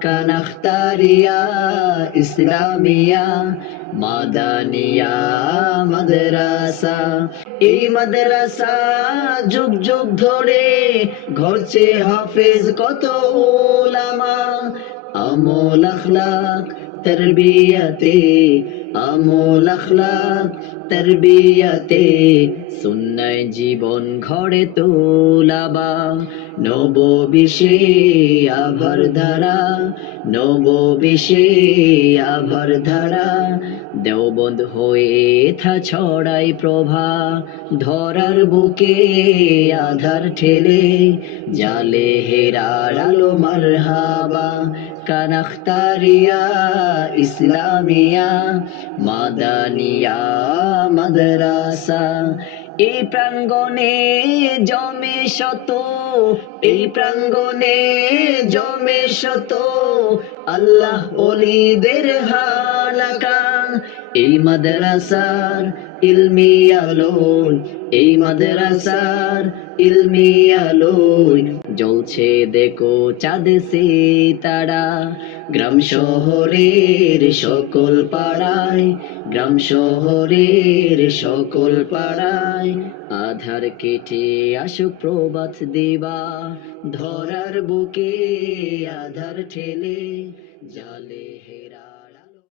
কানাখতারিয়া ইসলামিয়া মাদানিয়া মাদ্রাসা। এই মাদ্রাসা যুগ যুগ ধরে ঘরছে হাফেজ কত উলামা। আমল আখলাক তরবিয়তে, আমল আখলাক তরবিয়তে, সুন্নায় জীবন ঘরে তোলাবা। নববিশে আভার ধারা, নববিশে আভার ধারা, দেওবন্দ হয়ে থা ছড়াই প্রভা। ধরার বুকে আধার ঠেলে জালে হেরার আলো মারহাবা। কানাখতারিয়া ইসলামিয়া মাদানিয়া মাদ্রাসা। এই প্রাঙ্গণে জমে শত, এই প্রাঙ্গণে জমে শত আল্লাহ ওলিদের হালাকা। এই মাদ্রাসার ইলমি আলোয়, এই মাদ্রাসার ইলমি আলোয় জ্বলছে দেখো চাঁদ সিতারা। গ্রাম শহরের সকল পাড়ায়, গ্রাম শহরের সকল পাড়ায় আধার কেটে আসুক প্রভাত দিবা। ধরার বুকে আধার ঠেলে জালে হেরা।